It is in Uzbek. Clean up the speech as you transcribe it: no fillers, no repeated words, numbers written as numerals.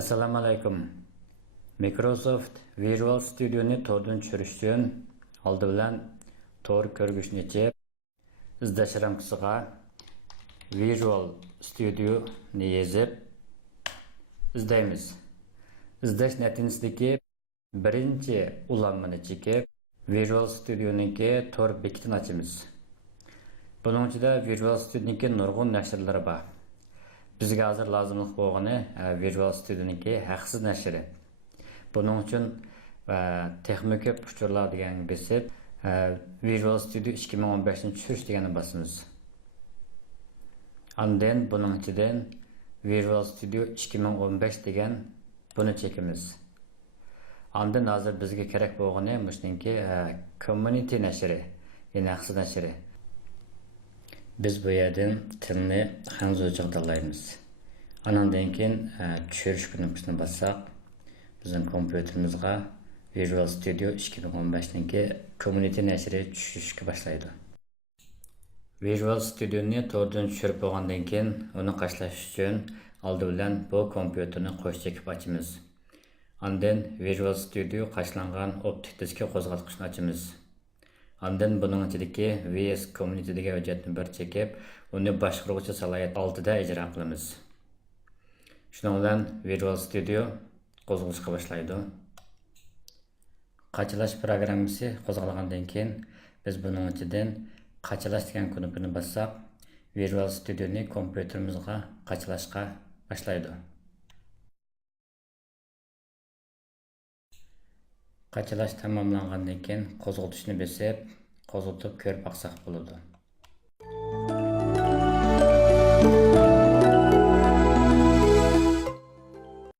Assalamu alaykum. Microsoft Visual Studio'ni tordan tushirish uchun oldi bilan tor ko'rgishni yechib, izlash ramkasiga Visual Studio ni yozib izlaymiz. Izlash natijasidagi birinchi ulanmani chekib, Visual Studio'ningki tor bekitini ochamiz. Buning ichida Visual Studio'ningki nurg'un nashrlari bor. Bizga hozir lozimlik bo'lgani Visual Studio'ningki haqsiz nashri. Buning uchun texnik uchurlar degan besib Visual Studio 2015 ni tushirish deganni bosamiz. Ondan buning ichidan Visual Studio 2015 degan buni chekamiz. Ondan hozir bizga kerak bo'lgani mushningki community nashri, ya'ni haqsiz nashri. Biz bu yerden tilni Hanzuca tanlaymiz. Anandan keyin tushirish knopkasini bassak, bizning kompyuterimizga Visual Studio 2015 ningki community nashri tushishga boshlaydi. Visual Studio'ni tordan tushirib bo'lgandan keyin uni qashlash uchun oldi bilan bu kompyuterni qo'sh chekib ochamiz. Ondan Visual Studio qashlangan optik diskka qo'zg'atqichni ochamiz. Ondan buning ichidagi VS Community degan hujjatni bir chekib, uni boshqaruvchi salohiyat altida ijro qilamiz. Shuning bilan Visual Studio qo'zg'alishga boshlaydi. Qachalash programmasi qo'zg'algandan keyin biz buning ichidan qachalash degan knopkani bassak, Visual Studio'ni kompyuterimizga qachalashga boshlaydi. Qachalash tamomlangandan keyin qo'zg'atishni besib, qo'zg'atib ko'rib baqsaq bo'ladi.